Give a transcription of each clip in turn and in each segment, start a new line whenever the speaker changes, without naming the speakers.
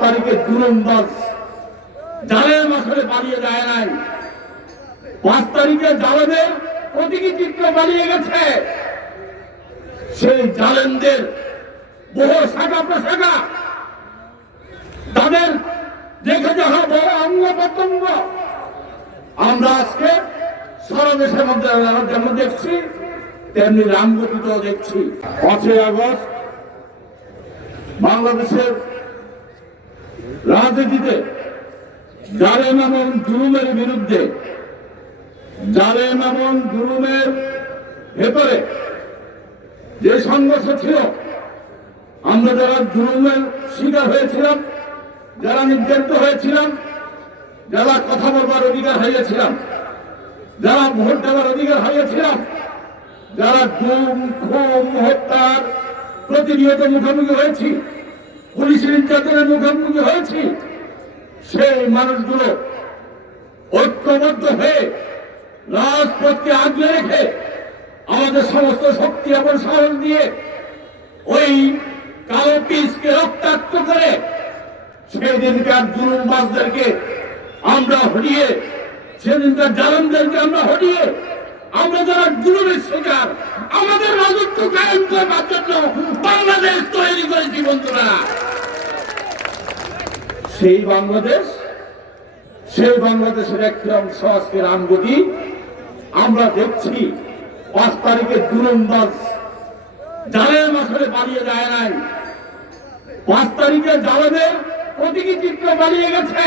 তারিখে দুরন্দাজ জালের মাসলে পালিয়ে যায় নাই। পাঁচ তারিখে জালেদের প্রতীকী চিত্র পালিয়ে গেছে। সেই জালেনদের বহু শাখা প্রশাখা, তাদের দেখে যাওয়া বড় অঙ্গ প্রত্যঙ্গ, আমরা আজকে সারা দেশের মধ্যে যেমন দেখছি, তেমনি রামগতিতেও দেখছি। পাঁচই আগস্ট বাংলাদেশের রাজনীতিতে জালেম এবং জুলুমের বিরুদ্ধে জালেম এবং জুলুমের ভেতরে যে সংঘর্ষ ছিল, আমরা যারা জুলুমের শিকার হয়েছিলাম, যারা নির্যাতিত হয়েছিলাম, যারা কথা বলবার অধিকার হারিয়েছিলাম, যারা ভোট দেওয়ার অধিকার হারিয়েছিলাম, যারা গুম খুম হত্যার প্রতিনিয়ত মুখোমুখি হয়েছি পুলিশ নির্যাতনের মুখোমুখি হয়েছি। সেই মানুষগুলো ঐক্যবদ্ধ হয়ে রাজপথকে আগলে রেখে আমাদের সমস্ত শক্তি এবং সাহস দিয়ে ওই কালো পিসকে রক্তাক্ত করে সেদিনকার জুলুমবাজদেরকে আমরা হটিয়ে, সেদিনকার জালামদেরকে আমরা হটিয়ে, আমরা যারা জুলুমের শিকার আমাদের রাজত্ব কায়েম করবার জন্য বাংলাদেশ তৈরি করেছি বন্ধুরা। সেই বাংলাদেশ, সেই বাংলাদেশের একটি অংশ আজকে রামগতি আমরা দেখছি, পাঁচ তারিখে দুরন্দাজ, জালের মাসলে পালিয়ে যায় নাই। পাঁচ তারিখে জালেদের প্রতীকী চিত্র পালিয়ে গেছে।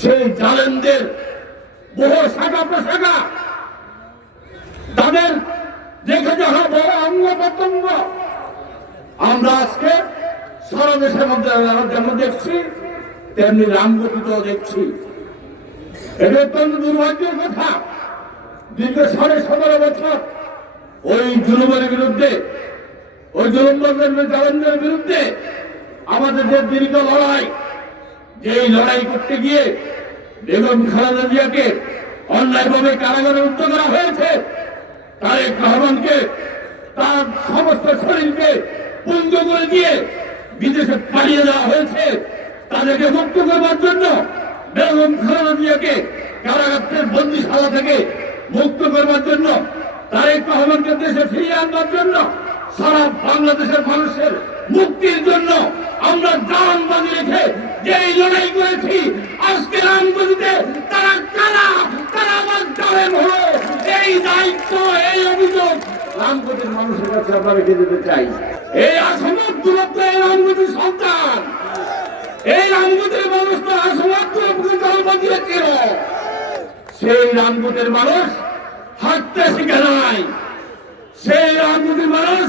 সেই জালেনদের বহু শাখা প্রশাখা, তাদের দেখে যাওয়া বড় অঙ্গ প্রত্যঙ্গ আমরা আজকে সারা মধ্যে যেমন দেখছি, তেমনি রামগতিতেও দেখছি। এটা অত্যন্ত দুর্ভাগ্যের কথা। দীর্ঘ সাড়ে সতেরো বছর ওই জুলুমের বিরুদ্ধে, ওই জুলুমবাজের জালেনদের বিরুদ্ধে আমাদের যে দীর্ঘ লড়াই যে লড়াই করতে গিয়ে বেগম খালেদা জিয়াকে অন্যায়ভাবে কারাগারে মুক্ত করা হয়েছে, তারেক রহমানকে তার সমস্ত শরীরকে পুঞ্জ করে দিয়ে বিদেশে পালিয়ে দেওয়া হয়েছে, তাদেরকে মুক্ত করবার জন্য বেগম খালেদা জিয়াকে কারাগারের বন্দিশালা থেকে মুক্ত করবার জন্য তারেক রহমানকে দেশে ফিরিয়ে আনবার জন্য সারা বাংলাদেশের মানুষের মুক্তির জন্য আমরা জান বাঁধি রেখে যে লড়াই করেছি, আজকে রামগতিতে তারা কারা, তারা আমার জালেম হলো, এই দায়িত্ব, এই অভিযোগ রামগতির মানুষের কাছে আমরা রেখে দিতে চাই। এই আসমত রামগতির মানুষ তো আসমত দূরত্ব জন্ম দিয়েছিল সেই রামগতির মানুষ হাঁটতে শিখে নাই। সেই রাজনীতির মানুষ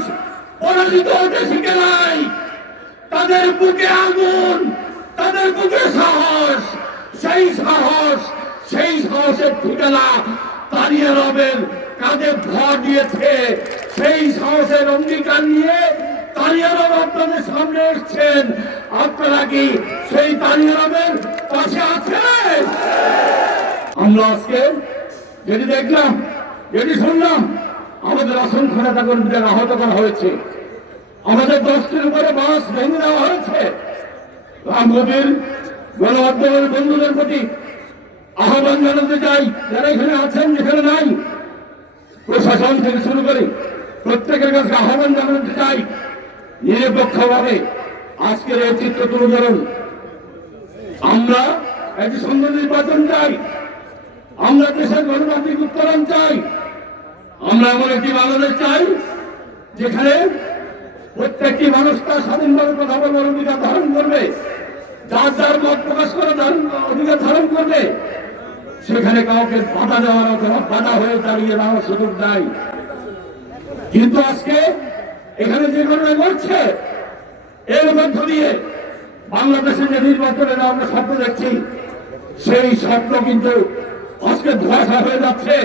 পরাজিত হতে শিখে নাই। তাদের বুকে আগুন, তাদের বুকে সাহস, সেই সাহস, সেই সাহসের ঠিকানা তারিয়া রবের কাঁধে ভর দিয়েছে। সেই সাহসের অঙ্গীকার নিয়ে তারিয়া রব আপনাদের সামনে এসছেন। আপনারা কি সেই তারিয়া রবের পাশে আছেন আমরা আজকে যেটি দেখলাম, যেটি শুনলাম, আমাদের অসংখ্য নেতা কর্মীদের আহত করা হয়েছে। আমাদের দশটির উপরে বাস ভেঙে দেওয়া হয়েছে। রাম রামগতির গণমাধ্যমের বন্ধুদের প্রতি আহ্বান জানাতে চাই, যারা এখানে আছেন, যেখানে নাই। প্রশাসন থেকে শুরু করে প্রত্যেকের কাছে আহ্বান জানাতে চাই, নিরপেক্ষভাবে আজকের এই চিত্র তুলে ধরুন আমরা একটি সুন্দর নির্বাচন চাই। আমরা দেশের গণতান্ত্রিক উত্তরণ চাই। আমরা এমন একটি বাংলাদেশ চাই, যেখানে প্রত্যেকটি মানুষ তার স্বাধীনভাবে কথা বলবার অধিকার ধারণ করবে। যার যার মত প্রকাশ করে ধারণ অধিকার ধারণ করবে, সেখানে কাউকে বাধা দেওয়ার অথবা বাধা হয়ে দাঁড়িয়ে দেওয়ার সুযোগ নাই। কিন্তু আজকে এখানে যে ঘটনা ঘটছে, এর মধ্য দিয়ে বাংলাদেশে যে নির্বাচনের আমরা স্বপ্ন দেখছি সেই স্বপ্ন কিন্তু আজকে ধোয়াশা হয়ে যাচ্ছে।